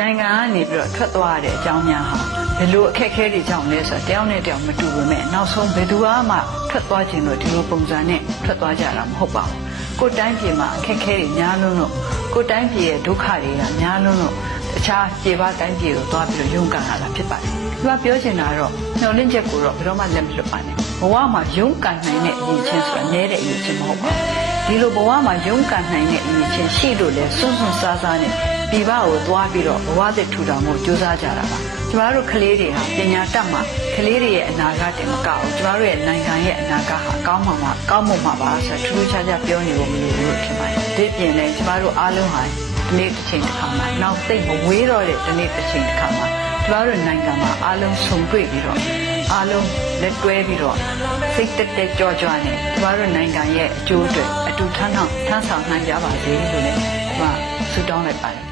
နိုင်ငံကနေပြီးတော့ထွက်သွားတဲ့အကြောင်းများဟာဘယ်လိုအခက်အခဲတွေကြောင့်လဲဆိုတော့တယောက်နဲ့တယောက်မတူပေမဲ့နောက်ဆုံးဘယ်သူမှထွက်သွားခြင်းလို့ဒီလိုပုံစံနဲ့ထွက်သွားကြတာမဟုတ်ပါဘူးကိုယ်တိုင်းပြည်မှာအခက်အခဲတွေများလွန်းလို့ကိုယ်တိုင်းပြည်ရဲ့ဒုက္ခတွေကများလွန်းလို့အခြားပြည်ပတိုင်းပြည်ကိုသွားပြီးတော့ရုန်းကန်လာတာဖြစ်ပါတယ်သူကပြောချင်တာတော့မျှော်လင့်ချက်ကိုတော့ဘယ်တော့မှလက်မလွတ်ပါနဲ့ဘဝမှာရုန်းကန်နိုင်တဲ့အရေးချင်းဆိုတာနည်းတဲ့အရေးချင်းမဟုတ်ပါဘူးဒီလိုဘဝမှာရုန်းကန်နိုင်တဲ့အရေးချင်းရှိလို့လဲစွန့်စွန့်စားစားနဲ့ပြည်ပကိုသွားပြီးတော့ဘဝသစ်ထူထောင်ဖို့ကြိုးစားကြတာပါကျမတို့ကလေးတွေဟာပညာတတ်မှကလေးတွေရဲ့အနာဂတ်တင်မကဘူးကျမတို့ရဲ့နိုင်ငံရဲ့အနာဂတ်ဟာကောင်းမှာပါဆိုတော့ထူးထူးခြားခြားပြောနေဖို့မလိုဘူးလို့ထင်ပါတယ်ဒီပြင်လည်းကျမတို့အားလုံးဟာဒီနေ့တစ်ချိန်တစ်ခါမှာနောက်သိမဝေးတော့တဲ့ဒီနေ့တစ်ချိန်တစ်ခါမှာကျမတို့နိုင်ငံမှာအားလုံးဆုံတွေ့ပြီးတော့အားလုံးလက်တွဲပြီးတော့စိတ်တက်တက်ကြွကြွနဲ့ကျမတို့နိုင်ငံရဲ့အကျိုးအတွက်အတူထမ်းဆောင်နိုင်ကြပါစေလို့လည်းကျမဆုတောင်းလိုက်ပါတယ်